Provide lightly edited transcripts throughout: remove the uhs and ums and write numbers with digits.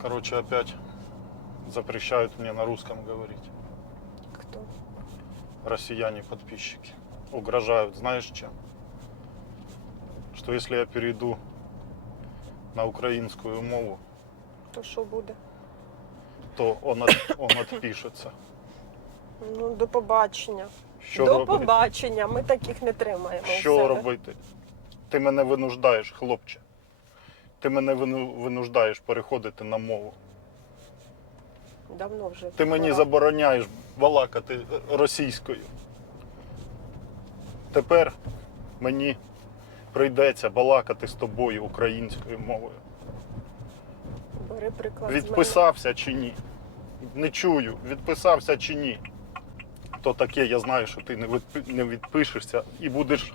Короче, опять запрещают мне на русском говорить. Кто? Россияне-подписчики. Угрожают, знаешь чем? Что если я перейду на українську мову, То що буде? то он відпишеться. Ну, до побачення. Що До робити? побачення. Ми таких не тримаємо. у Що себе. робити? Ти мене винуждаєш, хлопче. Ти мене винуждаєш переходити на мову. Давно вже. Ти мені пора. забороняєш балакати російською. Тепер мені прийдеться балакати з тобою українською мовою. Бери приклад з мене. Відписався чи ні? Не чую, відписався чи ні. То таке, я знаю, що ти не відпишешся і будеш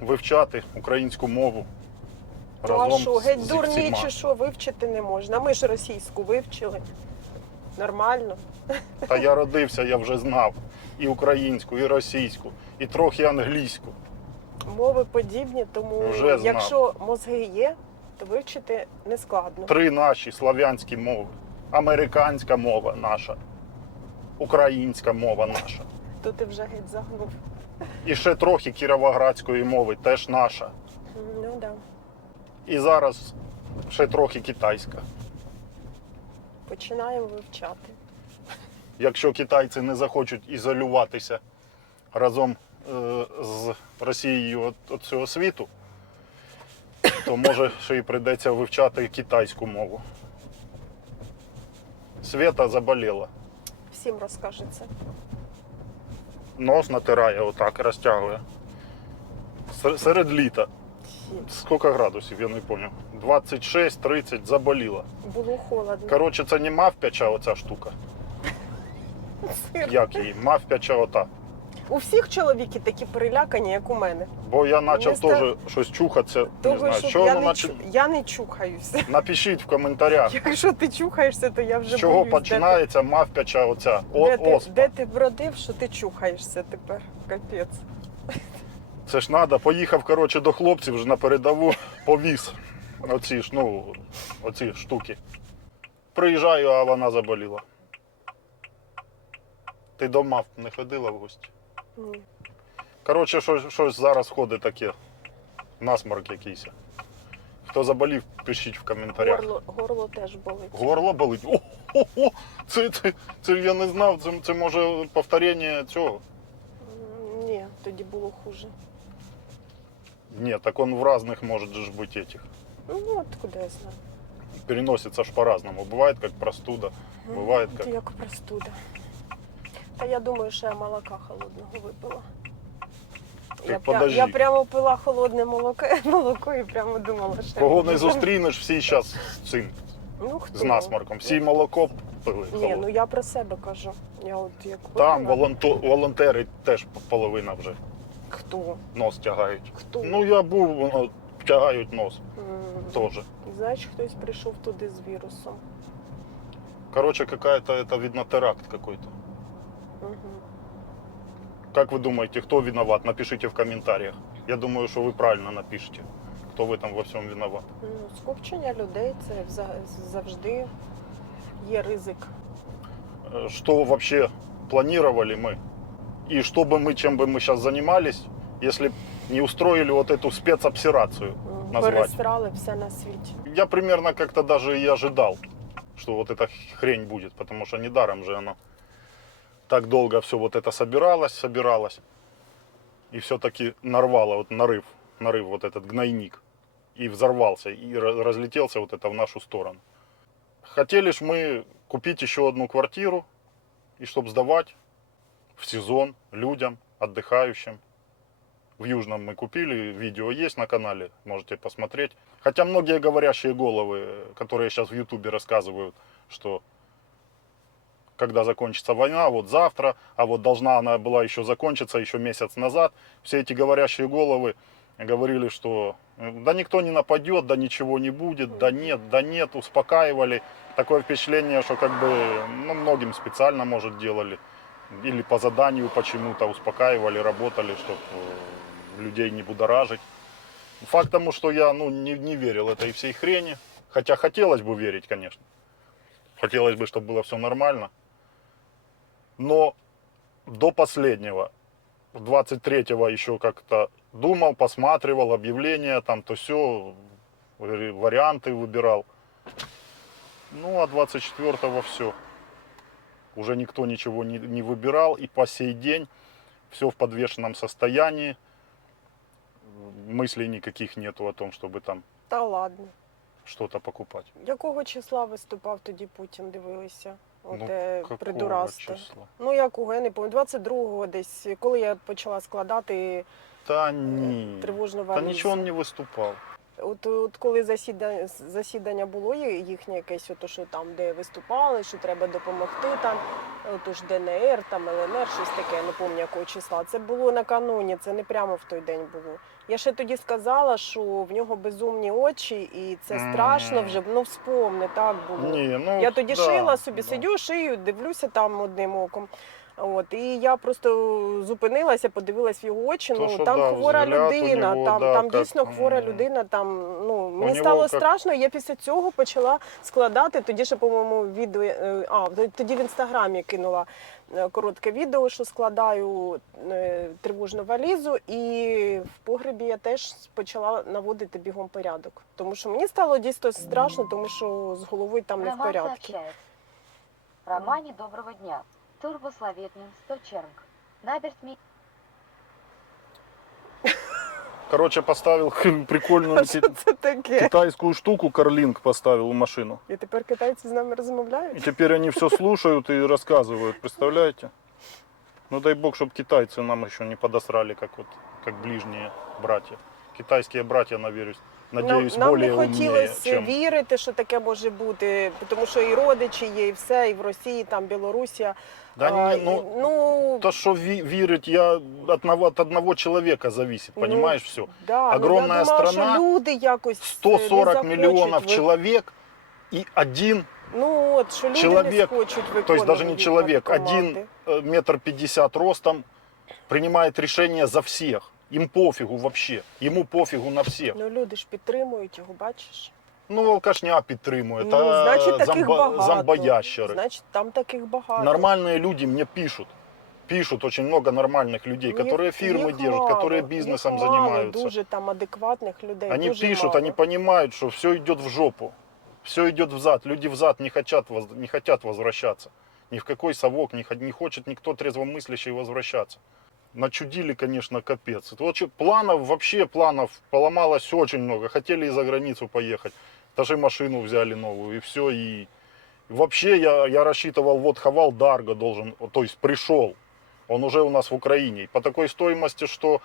вивчати українську мову. Ну, а що, геть зі дурні всіма. чи що, вивчити не можна? Ми ж російську вивчили. Нормально. Та я родився, я вже знав і українську, і російську, і трохи англійську. Мови подібні, тому Вже знав. якщо мозги є, то вивчити не складно. 3 наші слав'янські мови. Американська мова наша, українська мова наша. То ти вже геть загнув. І ще трохи кіровоградської мови, теж наша. Ну да. І зараз ще трохи китайська. Починаємо вивчати. Якщо китайці не захочуть ізолюватися разом з Росією від цього світу, то може ще й прийдеться вивчати китайську мову. Света заболіла. Всім розкаже це. Нос натирає отак, розтягує. Серед літа. Скільки градусів, я не зрозумів. 26-30 заболіла. Було холодно. Коротше, це не мавпяча оця штука. Як її? Мавпяча ота. У всіх чоловіки такі перелякані, як у мене. Бо я почав Містер- теж щось чухатися. Не Того, знаю, що що я, воно я не чухаюся. Напишіть в коментарях, Якщо ти чухаєшся, то я вже з чого боюсь, починається мавпяча оця оспа. де ти бродив, що ти чухаєшся тепер. Капець. Це ж треба, поїхав, коротше, до хлопців вже на передову, повіз оці ж, оці штуки. Приїжджаю, а вона заболіла. Ти до мавп не ходила в гості? Ні. Коротше, щось зараз ходить таке, насморк якийсь. Хто заболів, пишіть в коментарях. Горло теж болить. Горло болить? О-хо-хо! Це я не знав, це може повторення цього. Ні, тоді було хуже. Ні, так он в разных может же быть этих. Ну от куди я знаю. Переносится ж по-разному. Бывает как простуда, бывает Це как... як простуда. Та я думаю, що я молока холодного випила. подожди. Я прямо пила холодне молоко і прямо думала, що... Кого я не буду- зустрінеш, всі зараз з цим, Ну, хто? з насморком. Всі молоко пили. Ні, ну холодне. я про себе кажу. Я от як Там випила. волонтери теж половина вже Хто? нос тягають. Хто? Ну я був, воно тягають нос теж. Знаєш, хтось прийшов туди з вірусом. Короче, какая-то, это видно теракт какой-то. Угу. Как вы думаете, кто виноват? Напишите в комментариях. Я думаю, что вы правильно напишите, кто в этом во всем виноват. Ну, скупчення людей це завжди є ризик. Что вообще планировали мы? И что бы мы, чем бы мы сейчас занимались, если б не устроили вот эту спецоперацию назвать? Пересрали все на світі. Я примерно как-то даже и ожидал, что вот эта хрень будет, потому что недаром же оно так долго все вот это собиралось, и все-таки нарвало вот нарыв вот этот гнойник, и взорвался, и разлетелся вот это в нашу сторону. Хотели ж мы купить еще одну квартиру, и чтобы сдавать в сезон людям, отдыхающим. В Южном мы купили, видео есть на канале, можете посмотреть. Хотя многие говорящие головы, которые сейчас в Ютубе рассказывают, что когда закончится война, вот завтра, а вот должна она была еще закончиться еще месяц назад, все эти говорящие головы говорили, что да никто не нападет, да ничего не будет, да нет, успокаивали. Такое впечатление, что как бы многим специально, может, делали. Или по заданию почему-то успокаивали, работали, чтобы людей не будоражить. Факт тому, что я не верил этой всей хрени. Хотя хотелось бы верить, конечно. Хотелось бы, чтобы было все нормально. Но до последнего, 23-го еще как-то думал, посматривал объявления, там то все, варианты выбирал. Ну, а 24-го все. Уже никто ничего не выбирал, и по сей день все в подвешенном состоянии. Мыслей никаких нету о том, чтобы там Та ладно. что-то покупать. Якого числа виступав тоді Путін, дивилися? Ну, Оте придурасти. числа? Ну якого, я не пам'ятаю, 22-го десь, коли я почала складати Та ні. тривожну Та валізу. нічого він не виступав. От коли засідання було їхнє якесь, ото, що там, де виступали, що треба допомогти там, отож ДНР, там ЛНР, щось таке, я не пам'ятаю якого числа. Це було накануні, це не прямо в той день було. Я ще тоді сказала, що в нього безумні очі, і це страшно вже, ну вспомни, так було. Ні, ну, Я тоді да, шила собі, да. сидю, шию, дивлюся там одним оком. От, і я просто зупинилася, подивилась в його очі. То, Ну що, там да, хвора взгляд у людина, нього, там, да, там як, дійсно хвора людина. Там ну мені нього стало як- страшно. Я після цього почала складати. Тоді ще, по-моєму, відео тоді в інстаграмі кинула коротке відео, що складаю тривожну валізу, і в погребі я теж почала наводити бігом порядок. Тому що мені стало дійсно страшно, тому що з головою там не в Роман порядку. сообщает. Романе доброго дня. Турбословетный 100 чернг. Набережный. Короче, поставил прикольную Що це таке? китайскую штуку, Карлинг поставил в машину. І тепер китайці з нами И розмовляють? теперь они все слушают и рассказывают, представляете? Ну дай бог, чтобы китайцы нам еще не подосрали, как ближние братья. Китайские братья, надеюсь, Нам более не умнее, хотілося чем... вірити, що таке може бути, тому що і родичі є, і все, і в Росії, там Білорусія. Да не, і, ну, то, что верить, от одного человека зависит, Ну, понимаешь, все. да, огромная я думала, страна, що люди якось 140 не миллионов захочуть человек и один, Ну от, що люди не человек, схочуть виконувати. то есть даже не человек, команди. один метр 50 ростом принимает решения за всех. Им пофигу вообще, ему пофигу на всех. Ну люди ж підтримують його, бачиш? Ну, алкашня підтримує, Ну, та значить, таких багато. зомбоящери. Значить, там таких багато. Нормальные люди мне пишут очень много нормальных людей, которые фирмы Їх держат, мало, которые їх бизнесом мало, занимаются. Дуже там адекватних людей. Они дуже пишут, мало. они понимают, что все идет в жопу, все идет взад. Люди взад не хотят возвращаться. Ни в какой совок не хочет никто трезвомыслящий возвращаться. Начудили, конечно, капец. Планов поломалось очень много. Хотели и за границу поехать. Даже машину взяли новую, и все. И вообще я рассчитывал, вот Хавал Дарго должен, то есть пришел. Он уже у нас в Украине. По такой стоимости, что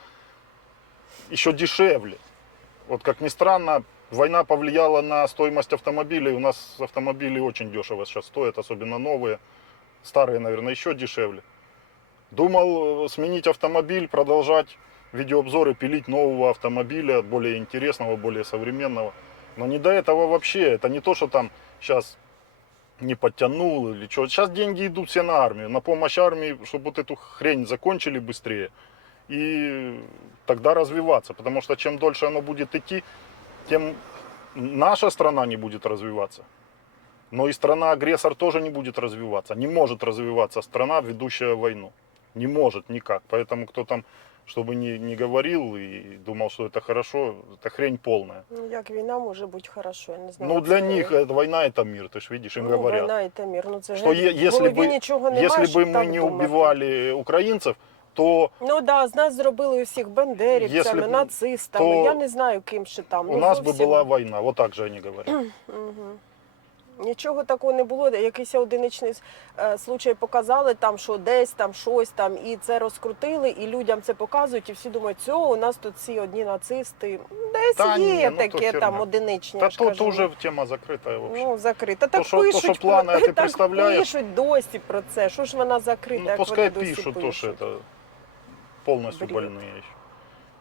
еще дешевле. Вот как ни странно, война повлияла на стоимость автомобилей. У нас автомобили очень дешево сейчас стоят, особенно новые. Старые, наверное, еще дешевле. Думал сменить автомобиль, продолжать видеообзоры, пилить нового автомобиля, более интересного, более современного. Но не до этого вообще. Это не то, что там сейчас не подтянул или что. Сейчас деньги идут все на армию, на помощь армии, чтобы вот эту хрень закончили быстрее. И тогда развиваться. Потому что чем дольше оно будет идти, тем наша страна не будет развиваться. Но и страна-агрессор тоже не будет развиваться. Не может развиваться страна, ведущая войну. Не может никак. Поэтому кто там, чтобы не говорил и думал, что это хорошо, это хрень полная. Ну, як війна може бути хорошо, я не знаю. Ну для це- них война это мир, ты ж видишь, им ну, говорят. війна і те мір. Ну, це Что геть в если голові бы, нічого немає, если щоб бы мы так не думати. убивали украинцев, то Ну да, з нас зробили усіх бандерівцями, Якщо б- нацистами, то я не знаю ким ще там. у нас бы была война. Вот так же они говорят. Угу. Нічого такого не було. Якийсь одиничний случай показали, там, що десь там щось там, і це розкрутили, і людям це показують, і всі думають, що у нас тут всі одні нацисти. Десь Та є ні, ну, то таке херня. там одиничні. Да я ж тут кажу. уже тема закрытая вообще. Ну, закрита. Так що- пишуть, то, що плани, а ти так представляєш? пишуть досі про це. Що ж вона закрита, Ну, як пускай вони досі пишут, то, что это полностью Бред. больные еще.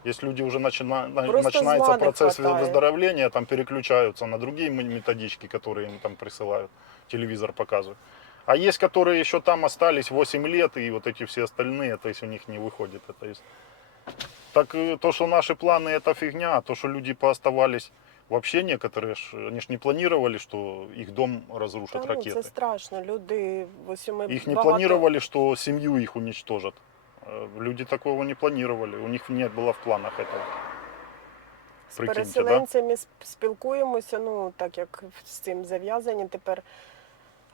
Если люди уже Просто начинается зла не процесс хватает. выздоровления, там переключаются на другие методички, которые им там присылают, телевизор показывают. А есть, которые еще там остались 8 лет, и вот эти все остальные, то есть у них не выходит это из... Так то, что наши планы это фигня, а то, что люди пооставались Вообще некоторые, они ж не планировали, что их дом разрушат Та, ну, ракеты. це страшно. Люди, ось ми Их не багато... планировали, что семью их уничтожат. Люди такого не планировали, у них не было в планах этого. З Прикиньте, переселенцями спілкуємося, ну так як з цим зав'язані тепер.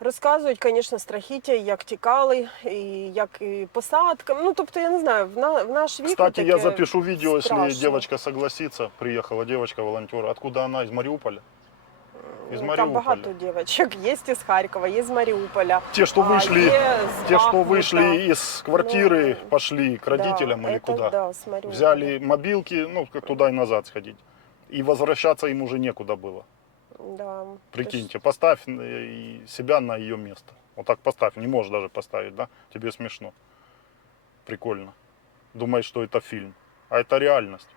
Розказують, звісно, страхіття, як тікали, і як і посадкам. Ну, тобто, я не знаю, в наш вік Кстати, таке я запишу видео, если страшно. девочка согласится. Приехала девочка-волонтер. Откуда она? Из Мариуполя? Из Ну, там Мариуполя. багато дівчаток. Є із Харкова, є з Маріуполя. Те, что вышли, є з те, что Бахмута. вышли из квартиры, Ну, пошли к родителям да, или это куда? Да, с Мариуполя. Взяли мобилки, ну, как туда и назад сходить. И возвращаться им уже некуда было. Да. Прикиньте, поставь себя на ее место. Вот так поставь, не можешь даже поставить, да? Тебе смешно. Прикольно. Думаешь, что это фильм. А это реальность.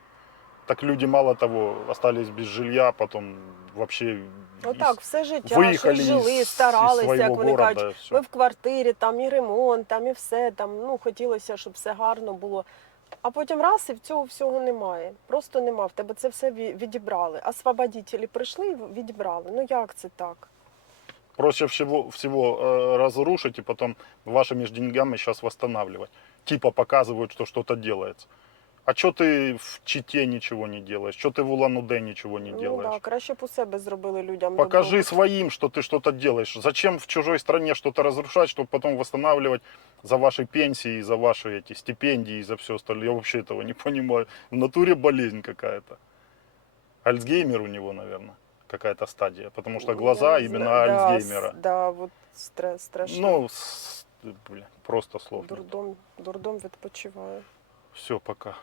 Так люди, мало того, остались без жилья, потом вообще Отак, все життя, выехали щось жили, из старалися, своего як вони города. кажуть. Всё. Ми в квартирі, там і ремонт, там і все, там, ну, хотілося, щоб все гарно було. А потім раз і цього всього немає. Просто нема. В тебе це все відібрали. Освободителі прийшли і відібрали. Ну як це так? Проще всего разрушить и потом вашими же деньгами сейчас восстанавливать. Типа показывают, что что-то делается. А что ты в Чите ничего не делаешь? Что ты в Улан-Удэ ничего не Ну делаешь? так, краще б у себе зробили людям Покажи добро. своим, что ты что-то делаешь. Зачем в чужой стране что-то разрушать, чтобы потом восстанавливать за ваши пенсии, за ваши эти стипендии, за все остальное? Я вообще этого не понимаю. В натуре болезнь какая-то. Альцгеймер у него, наверное, какая-то стадия. Потому что глаза Я не именно знаю. Да, Альцгеймера. Да, от страшно. Ну, просто слов нет. Дурдом відпочиває. Все, пока.